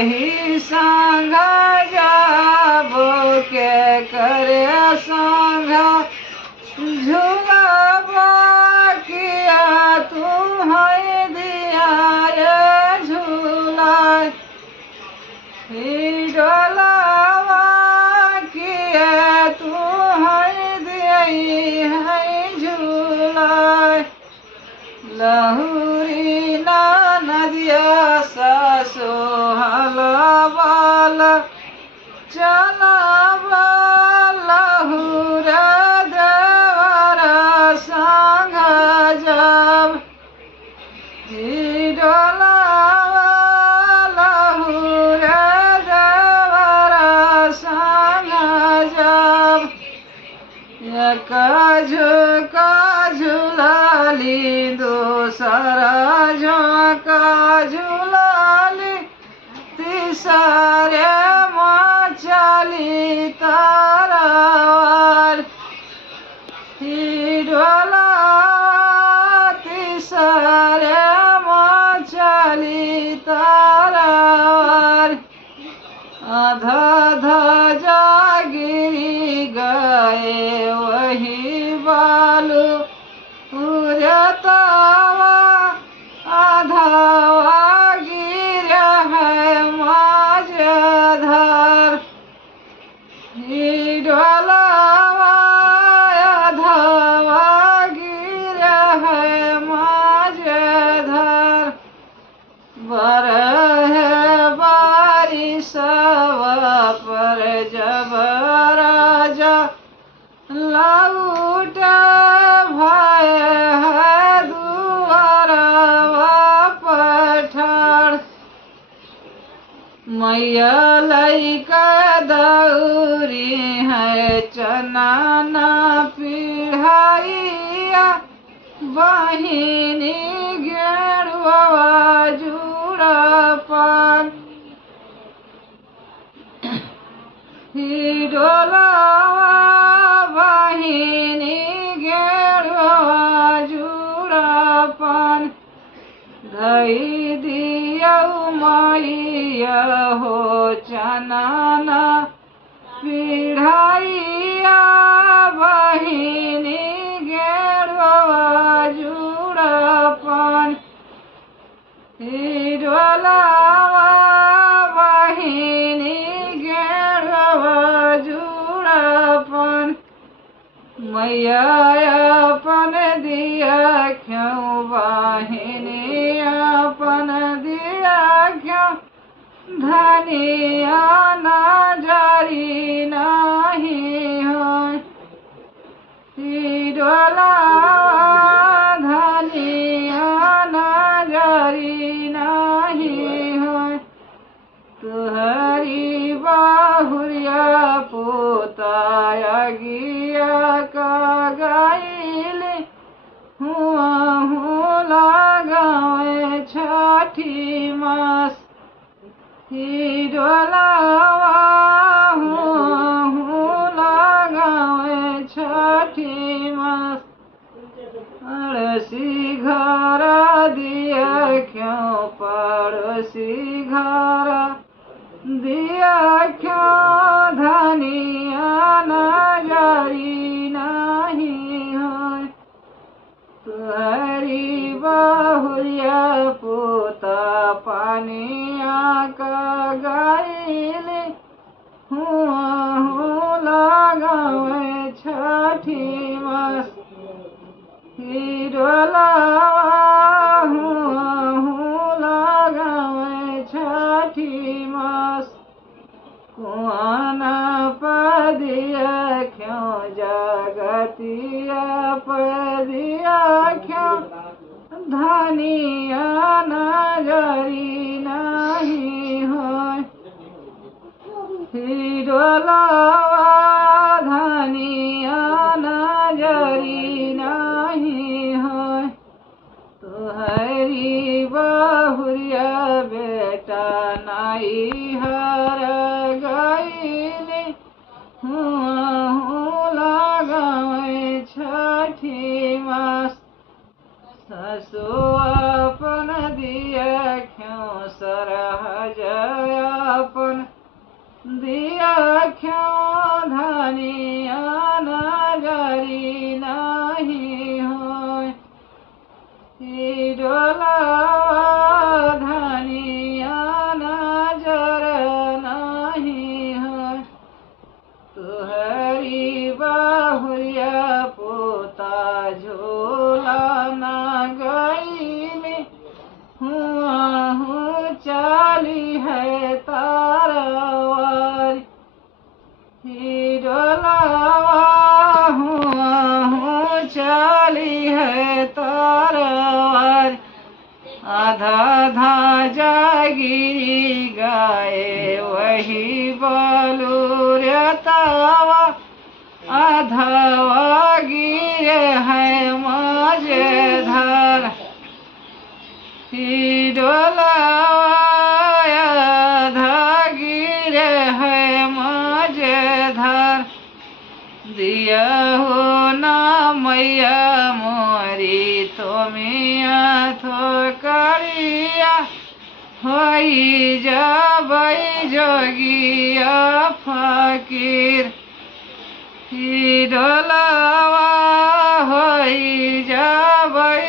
यही संग जाबो के करे संग झूलाबा किया तू है दिया ये झूला डोलावा किया तू है दिया है झूला लहुरी ना नदिया सासो हलवाल चलावा लहुरा देवरा संग जब डोलावा लहुरा देवरा संग जब एक झुका झुलाली दूसरा झोंका झुलाली तीसरे मचाली तारावार डोला तीसरे मचाली तारावार आधा ध्वजा गिरी गए वही बालू उड़तावा आधावा गिरा है माझधर डोलावा आधावा गिरा है माझधर बरह बारिशवा पर जब राजा लौट भय है दुआरवा पठार मैया लैका दौरी है चना ना पिढ़ाइया बहिनी गेरुआ जुड़ा पान डोलावा बहिनी गेरुआ जुड़ा पान धई दियौ मैया हो चनाना पिढ़ाइया बहिनी गेरुआ जुड़ा पान डोलावा बहिनी गेरुआ जुड़ा पान मैया अपन दिया क्यों बहिनी अपन दिया क्यों धनिया ना जारी नहीं हो डोलावा धनिया ना जारी नहीं हो तुहरी बाहुरिया पोताया गिया का गाइल हुआ लगावे छठी मास डोलावा लगावे छठी मास अड़सी घर दिया क्यों पड़ोसी घर दिया क्यों धनिया ना जारी नहीं हो तुहरी बहुरिया पोता पानिया का गाइल हुआ लगावे छठी मास डोलावा लगावे छठी मास कुआना पदिया क्यों जगतिया पदिया क्यों धनिया ना जारी नहीं हो डोलावा धनिया ना जारी नहीं हो तुहरी बहुरिया बेटा नाई हर गईली लगावे छठी मास ससु अपन दी दिया क्यों सरहज अपन दिया क्यों धनिया नजरी नहीं हो डोलावा धनिया नजर नहीं हो तुहरी बाहुरिया पोता झोला न गई हुआ हूँ चाली है तारवार डोलावा हुआ हूँ चाली है तारवार आधा आधा जागिरी गाए वही बलूरतावा आधा गिर है मजेधार डोलावा आधा गिर है मजेधार दिया हो ना मैया मोरी तुमिया थो करिया होई जबै जोगिया फकीर डोलावा होई जबै